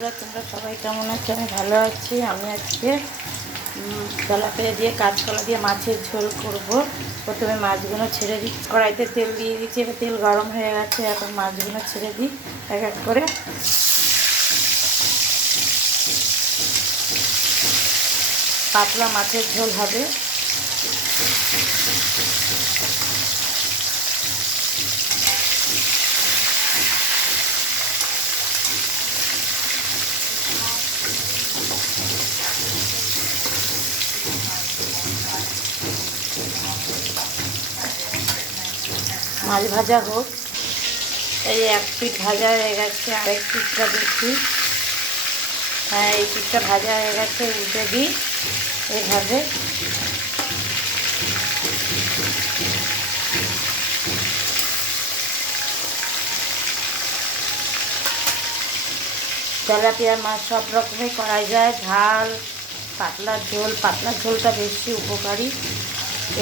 তোমরা সবাই কেমন আছো? আমি ভালো আছি। আমি আজকে তেলাপিয়া দিয়ে কাঁচকলা দিয়ে মাছের ঝোল করব। প্রথমে মাছগুলো ছেড়ে দিই, কড়াইতে তেল দিয়ে দিচ্ছি। এবার তেল গরম হয়ে গেছে, এখন মাছগুলো ছেড়ে দিই এক এক করে। পাতলা মাছের ঝোল হবে। মাছ ভাজা হোক। এই এক পিঠ ভাজা হয়ে গেছে, আরেক পিঠটা দেখি। হ্যাঁ, এই পিঠটা ভাজা হয়ে গেছে, উল্টে দিই এভাবে। তেলাপিয়া মাছ সব রকমই করা যায়, ঝাল, পাতলা ঝোল। পাতলা ঝোলটা বেশি উপকারী।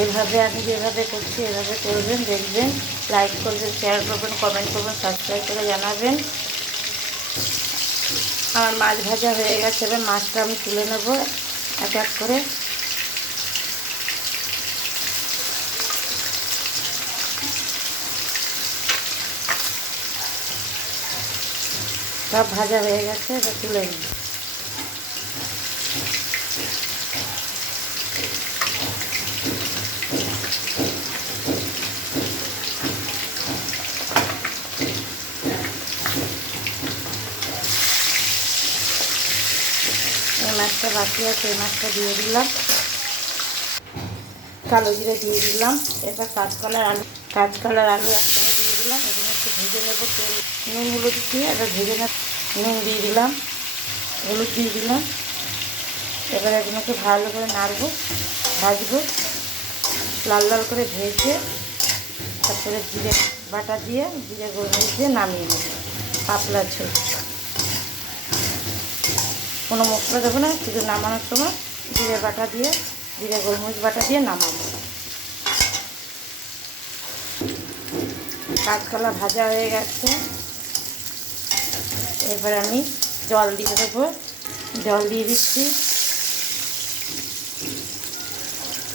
এভাবে আমি যেভাবে করছি এভাবে করবেন, দেখবেন। লাইক করবেন, শেয়ার করবেন, কমেন্ট করবেন, সাবস্ক্রাইব করে জানাবেন। আমার মাছ ভাজা হয়ে গেছে, এবার মাছটা আমি তুলে নেব এক এক করে। সব ভাজা হয়ে গেছে, এবার তুলে নিই। এই মাছটা বাকি আছে, এই মাছটা দিয়ে দিলাম। কালো জিরে দিয়ে দিলাম। এবার কাঁচকলার আলু একসাথে দিয়ে দিলাম। এখানে একটু ভেজে নেবো, তেল নুন হলুদ দিয়ে এবার ভেজে নেব। নুন দিয়ে দিলাম, হলুদ দিয়ে দিলাম। এবার এগুলোকে ভালো করে নাড়বো, ভাজবো, লাল লাল করে ভেজে তারপরে জিরে বাটা দিয়ে, জিরে গোলমরিচ দিয়ে নামিয়ে নেব। পাতলা ঝোল, কোনো মশলা দেবো না, শুধু নামানোর সময় জিরে বাটা দিয়ে, জিরে গোলমরিচ বাটা দিয়ে নামাবো। কাঁচকলা ভাজা হয়ে গেছে, এবার আমি জল দিয়ে দেবো। জল দিয়ে দিচ্ছি,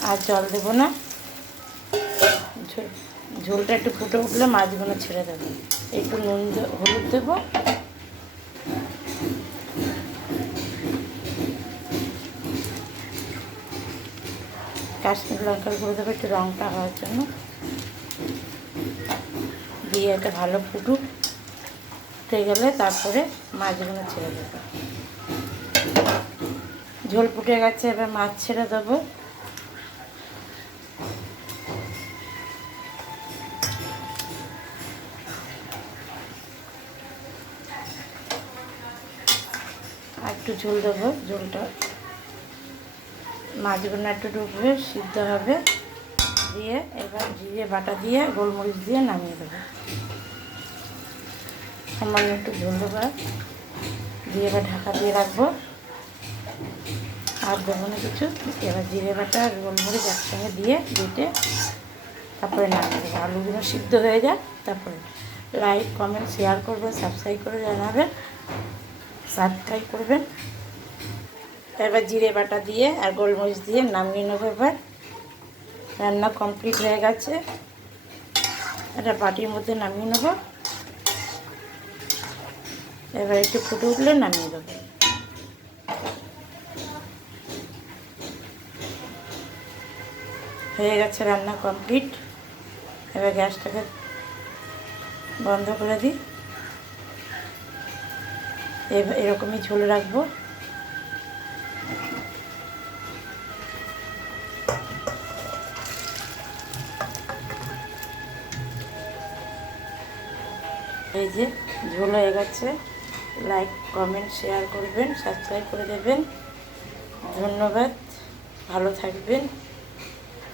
আর জল দেবো না। ঝোলটা একটু ফুটে উঠলে মাছগুলো ছেড়ে দেবো। একটু নুন হলুদ দেবো। কাশ্মীর লঙ্কার গুঁড়ো দেবো একটু রঙটা হওয়ার জন্য। দিয়ে এটা ভালো ফুটে গেলে তারপরে মাছগুলো ছেড়ে দেবো। ঝোল ফুটে গেছে, এবার মাছ ছেড়ে দেবো। আর একটু ঝোল দেবো, ঝোলটা মাছগুলো একটু ডুববে, সিদ্ধ হবে। দিয়ে এবার জিরে বাটা দিয়ে গোলমরিচ দিয়ে নামিয়ে দেবো। সামান্য একটু ঝোল দেবো, দিয়ে এবার ঢাকা দিয়ে রাখবো। আর দেবো না কিছু। এবার জিরে বাটা আর গোলমরিচ একসঙ্গে দিয়ে বেটে তারপরে নামিয়ে দেবো। আলুগুলো সিদ্ধ হয়ে যায়, তারপরে লাইক কমেন্ট শেয়ার করবেন, সাবস্ক্রাইব করে জানাবেন, সাবস্ক্রাইব করবেন। এবার জিরে বাটা দিয়ে আর গোলমরিচ দিয়ে নামিয়ে নেবো। এবার রান্না কমপ্লিট হয়ে গেছে, একটা বাটির মধ্যে নামিয়ে নেব। এবার একটু ফুটে উঠলে নামিয়ে দেবো। হয়ে গেছে রান্না কমপ্লিট। এবার গ্যাসটাকে বন্ধ করে দিই। এরকমই ঝোল রাখবো। এই যে ঝোল হয়ে গেছে। লাইক কমেন্ট শেয়ার করবেন, সাবস্ক্রাইব করে দেবেন। ধন্যবাদ, ভালো থাকবেন।